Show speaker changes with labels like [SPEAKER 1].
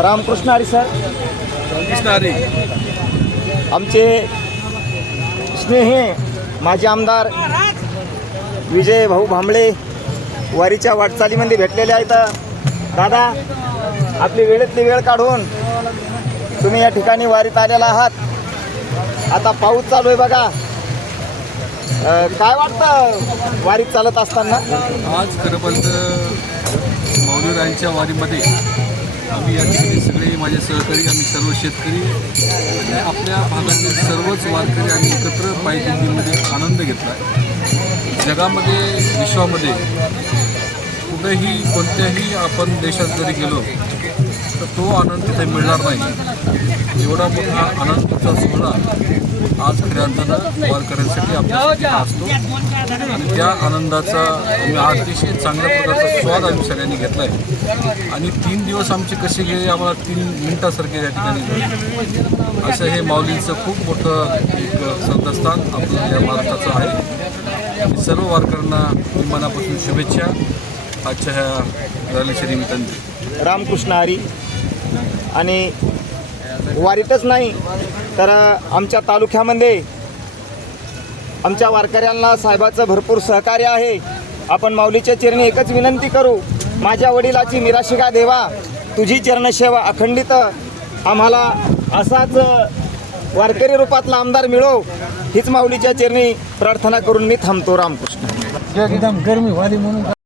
[SPEAKER 1] Ramakrishna Hari sir.
[SPEAKER 2] कृष्णारी
[SPEAKER 1] आमचे स्नेही माजी आमदार विजय भाऊ भांबळे वारीच्या वाटचालीमध्ये भेटलेले आहेत. दादा आपली वेळेतली वेळ काढून तुम्ही या ठिकाणी वारीत आलेला आहात. आता पाऊस चालू आहे बघा. काय वाटतं वारीत चालत असताना?
[SPEAKER 2] आज खरं पाहिलं मौलीरायांच्या वारीमध्ये आम्ही या ठिकाणी सगळे माझे सहकारी आम्ही सर्व शेतकरी आणि आपल्या भागातील सर्वच वारकरी आम्ही एकत्र पायदिंडीमध्ये आनंद घेतला. जगामध्ये विश्वामध्ये कुठेही कोणत्याही आपण देशात जरी गेलो तर तो आनंद तिथे मिळणार नाही. एवढा मोठा आनंदचा सोहळा आज खऱ्या अर्थानं वारकऱ्यांसाठी आपल्यासाठी असतो. आणि त्या आनंदाचा आम्ही अतिशय चांगल्या प्रकारचा स्वाद आम्ही सगळ्यांनी घेतला आहे आणि तीन दिवस आमचे कसे गेले आम्हाला तीन मिनिटासारखे या ठिकाणी असं हे माऊलींचं खूप मोठं एक श्रद्धास्थान आपलं या महाराष्ट्राचं आहे. सर्व वारकऱ्यांना मनापासून शुभेच्छा. आजच्या ह्या रॅलीच्या निमित्ताने.
[SPEAKER 1] रामकृष्ण हरी. आणि वारीतच नाही तर आमच्या तालुक्यामध्ये आमच्या वारकऱ्यांना साहेबाचं भरपूर सहकार्य आहे. आपण माऊलीच्या चरणी एकच विनंती करू माझ्या वडिलाची निराशिका देवा तुझी चरणसेवा अखंडित. आम्हाला असाच वारकरी रूपातला आमदार मिळो हीच माऊलीच्या चरणी प्रार्थना करून मी थांबतो. रामकृष्ण.
[SPEAKER 3] एकदम गरमी व्हावी म्हणून